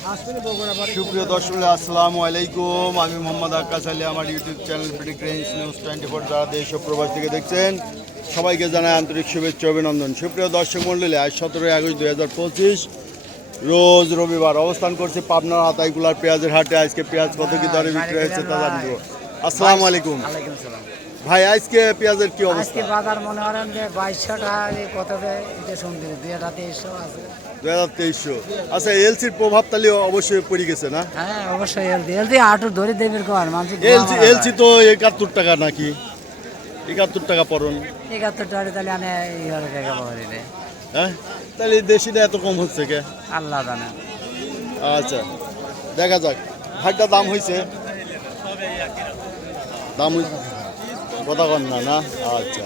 সুপ্রিয় দর্শক আসসালামু আলাইকুম, আমি মোহাম্মদ আক্কাস আলী। আমার ইউটিউব চ্যানেল প্রেডিক্রেন্স নিউজ 24 যারা দেশ ও প্রবাস থেকে দেখছেন সবাইকে জানাই আন্তরিক শুভেচ্ছা অভিনন্দন। সুপ্রিয় দর্শক মণ্ডলী, আজ 17 আগস্ট 2025 রোজ রবিবার অবস্থান করছে পাবনার হাতাইগুলার পেঁয়াজের হাটে। আজকে পেঁয়াজ কত কি দরে বিক্রি হয়েছে তা জানবো। আসসালামু আলাইকুম ভাই, আজকে পেঁয়াজের কি অবস্থা? আজকে বাজার মনে করেন যে 2200 টাকা কত এটা শুনতে 2023 আছে 2023। আচ্ছা, এলসির প্রভাব তাহলে অবশ্যই পড়ে গেছে না? হ্যাঁ অবশ্যই এলসি আটু ধরে দেবের কোয়ার মানুষ এলসি তো 71 টাকা নাকি 71 টাকা পড়ন 71 টাকা তাহলে আনে 11 টাকা পাওয়ারি রে। হ্যাঁ, তাহলে দেশিটা এত কম হচ্ছে কে? আল্লাহ জানে। আচ্ছা, দেখা যাক। ভাইটা দাম হয়েছে, দাম কথা কন না না। আচ্ছা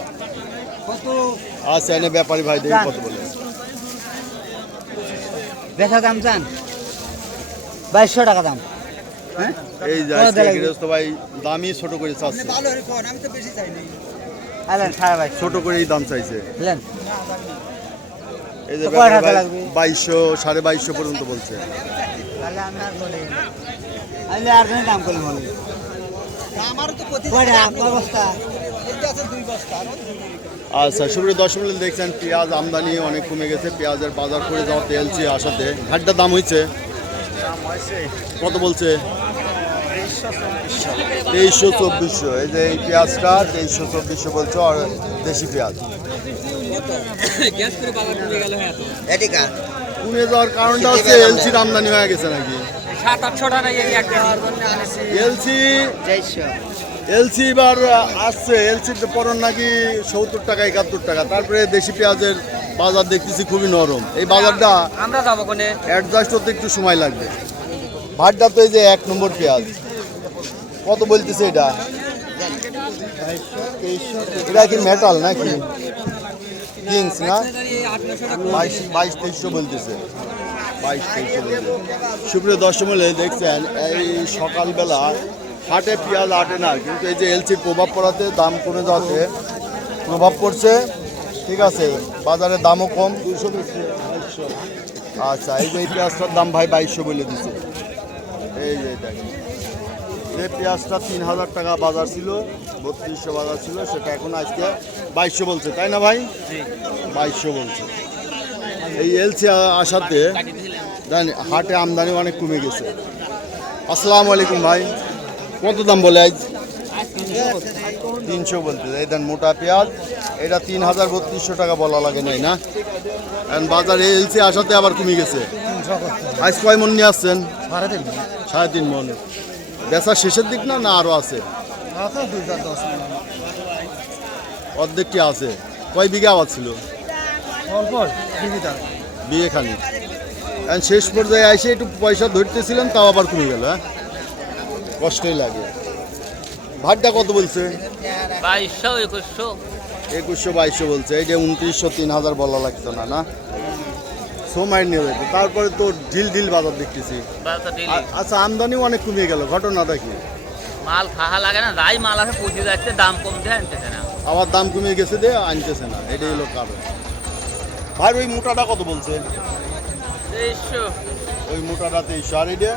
আচ্ছা, এনে ব্যাপারী ভাই দেখি কত বলে। বেচা দাম চান 2200 টাকা দাম। হ্যাঁ এই যে গৃহস্থ ভাই দামই ছোট করে চাচ্ছে, ছোট করেই দাম চাইছে। এই যে 2200 2250 পর্যন্ত বলছে। আচ্ছা, সুপ্রিয় দর্শক দেখছেন পেঁয়াজ আমদানি অনেক কমে গেছে। পেঁয়াজের বাজার করে যাওয়া তেলছি আসাতে ঘাটটার দাম হয়েছে কত বলছে? 2300-2400। এই যে এই পেঁয়াজটা 2300-2400 বলছে, আর দেশি পেঁয়াজ কমে যাওয়ার কারণটা হচ্ছে এলসির আমদানি হয়ে গেছে নাকি? এলসি এবার আসছে, এলসির পরন নাকি 70 টাকা 71 টাকা। তারপরে দেশি পেঁয়াজের বাজার দেখতেছি খুবই নরম। এই বাজারটা আমরা যাবো কোনে অ্যাডজাস্ট হতে একটু সময় লাগবে। ভাতটা তো এই যে 1 নম্বর পেঁয়াজ কত বলতেছে এটা? এটা কি মেটাল নাকি কিংস না? 22-2300 বলতেছে, 22-2300 বলতেছে। সুপ্রিয় দর্শক মূল্যে দেখছেন এই সকালবেলা হাটে পেঁয়াজ আটে না, কিন্তু এই যে এলসির প্রভাব পড়াতে দাম কমে যাওয়াতে প্রভাব পড়ছে। ঠিক আছে, বাজারে দামও কম 200। আচ্ছা, এই যে এই পেঁয়াজটার দাম ভাই 2200 বলে দিচ্ছে। এই যে দেখেন, যে পেঁয়াজটা 3000 টাকা বাজার ছিল, 3200 বাজার ছিল, সেটা এখন আজকে 2200 বলছে, তাই না ভাই? 2200 বলছে। এই এলসি আসাতে জানি হাটে আমদানি অনেক কমে গেছে। আসসালামু আলাইকুম ভাই, কত দাম বলে আজ? 300 বলতে। এই দেন মোটা পেঁয়াজ, এটা 3000-3200 টাকা বলা লাগে নাই না? এখন বাজারে এলসি আসাতে আবার কমে গেছে। আজ কয় মন নিয়ে আসছেন? 3.5 মন। বেচা শেষের দিক না, না আরো আছে? অর্ধেক কি আছে? কয় বিঘা আবাদ ছিল? বিঘে খানি। এখন শেষ পর্যায়ে এসে একটু পয়সা ধরতেছিলেন, তাও আবার কমে গেল। হ্যাঁ, কষ্টই লাগে। ভাতটা কত বলছে? 2100-2200 বলছে। এই যে 2900 3000 বলা লাগতো না না? সময় নিয়ে যেত। তারপরে তো ঢিল বাজার দেখতেছি। আচ্ছা, আমদানিও অনেক কমে গেল, ঘটনাটা কি? মাল খাহা লাগে না, যাই মাল আছে পৌঁছে যাচ্ছে, দাম কমতে আনতেছে না। আবার দাম কমে গেছে দিয়ে আনতেছে না, এটাই হলো কারণ। ভাই ওই মোটাটা কত বলছে? 2300। ওই মোটাটা 2300। আর এটা?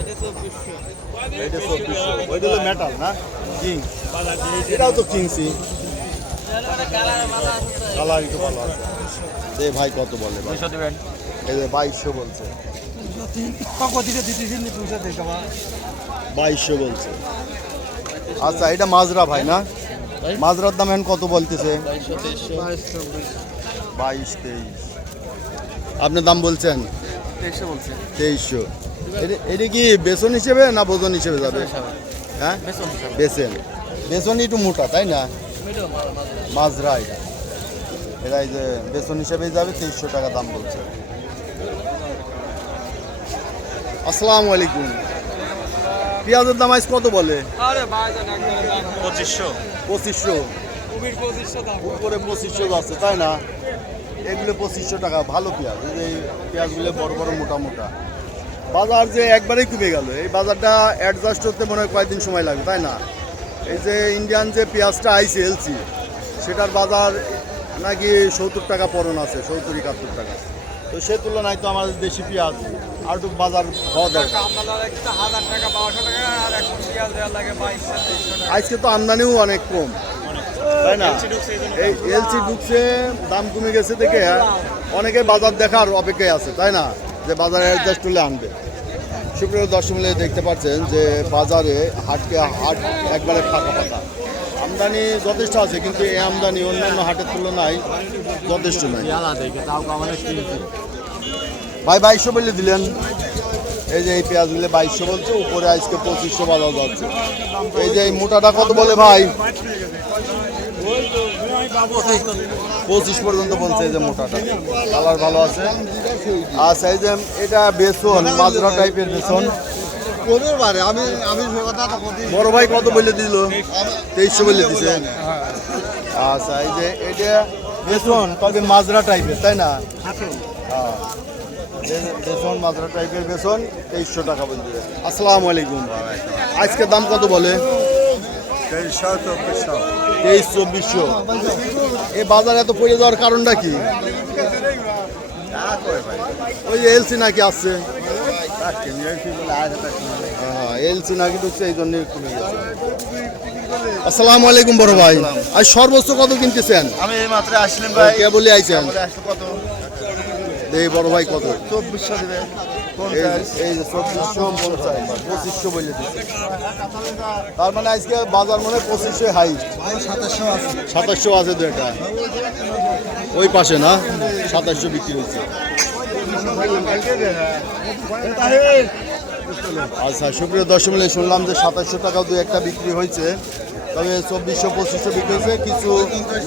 এটা 2400। ওইটা হলো মেটাল না, কিংস। এটাও তো কিংসই, কালার একটু ভালো আছে। দে ভাই কত বলে? এই যে 2200 বলছে। 2200 বলছে। আচ্ছা, এটা মাজরা ভাই না? মাজরার দাম এখন কত বলতেছে? 22-23। আপনার দাম বলছেন 2300। এটা কি বেসন হিসেবে না ওজন হিসেবে যাবে? হ্যাঁ, বেসন একটু মোটা, তাই না? মাজরা এটা, এরা এই যে বেসন হিসেবেই যাবে, 2300 টাকা দাম বলছে। আসসালামু আলাইকুম, পেঁয়াজের দাম আজ কত বলে? 2500। উপরে 2500 যাচ্ছে, তাই না? এগুলো 2500 টাকা ভালো পেঁয়াজ। এই পেঁয়াজগুলো বড় বড় মোটা মোটা। বাজার যে একবারেই কমে গেল, এই বাজারটা অ্যাডজাস্ট হতে মনে হয় কয়েকদিন সময় লাগবে, তাই না? এই যে ইন্ডিয়ান যে পেঁয়াজটা আইছে এলসি, সেটার বাজার নাকি 70 টাকা পরন আছে, 70-71 টাকা। তো সে তুলনায় তো আমাদের দেশি পেঁয়াজ আর একটু বাজার হওয়া দরকার। আজকে তো আমদানিও অনেক কম, তাই না? এই এলসি ঢুকছে, দাম কমে গেছে দেখে অনেকে বাজার দেখার অপেক্ষায় আছে, তাই না, যে বাজারে অ্যাডজাস্ট করলে আনবে। সুপ্রিয় দর্শক মিলে দেখতে পাচ্ছেন যে বাজারে হাট একবারে ফাঁকা ফাঁকা, আমদানি যথেষ্ট আছে, কিন্তু এই আমদানি অন্যান্য হাটের তুলনায় যথেষ্ট নয়। ভাই 2200 বলে দিলেন, এই যে এই পেঁয়াজগুলো 2200 বলছে, উপরে আজকে 2500 বাজার যাচ্ছে। এই যে এই মোটাটা কত বলে ভাই? 25 পর্যন্ত বলছে এই যে মোটাটা, কালার ভালো আছে। আচ্ছা, এই যে এটা বেসন, মাজরা টাইপের বেসন, বড় ভাই কত বলে দিল? 2300 বলে দিছে। আচ্ছা, এই যে এটা বেসন, তবে মাজরা টাইপের, তাই না? হ্যাঁ, বেসন মাজরা টাইপের বেসন 2300 টাকা বলছে। আসসালামু আলাইকুম। আজকে দাম কত বলে? 2300-2400। এই বাজার এত পড়ে যাওয়ার কারণটা কি? ওই যে এলসি নাকি আসছে, এলসি নাকি ঢুকছে, এই জন্য কমে গেছে। আসসালামু আলাইকুম বড় ভাই, আজ সর্বোচ্চ কত কিনতেছেন? আমি এই মাত্র আসলাম ভাই। কে বলে আইছেন? কত? এই বড় ভাই কত? 2400 দিবে। এই যে 2450, 2500 বলে দিচ্ছে। তার মানে আজকে বাজার মনে 2500 হাই, 2700 আছে তো, এটা ওই পাশে না, 2700 বিক্রি হচ্ছে। আচ্ছা, সুপ্রিয় দর্শক মিলে শুনলাম যে 2700 টাকাও দু একটা বিক্রি হয়েছে, তবে 2400-2500 বিক্রি হয়েছে। কিছু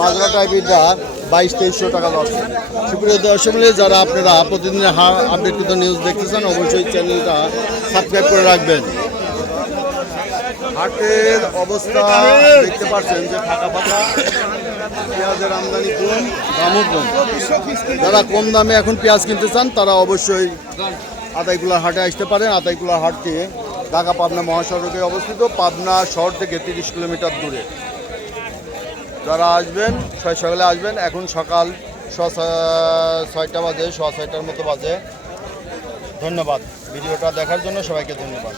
মাজরা টাইপেরটা 2200-2300 টাকা যাচ্ছে। সুপ্রিয় দর্শক মিলে যারা আপনারা প্রতিদিনের আপডেটকৃত নিউজ দেখতেছেন, অবশ্যই চ্যানেলটা সাবস্ক্রাইব করে রাখবেন। হাটের অবস্থা দেখতে পাচ্ছেন যে ফাঁকা ফাঁকা, পেঁয়াজের আমদানি কম, দামও কম। যারা কম দামে এখন পেঁয়াজ কিনতে চান তারা অবশ্যই আতাইকুলা হাটে আসতে পারেন। আতাইকুলা হাটটি ঢাকা পাবনা মহাসড়কে অবস্থিত, পাবনা শহর থেকে 30 কিলোমিটার দূরে। যারা আসবেন সকালে আসবেন, এখন সকাল 6টা বাজে, 6:30টার মতো বাজে। ধন্যবাদ ভিডিওটা দেখার জন্য, সবাইকে ধন্যবাদ।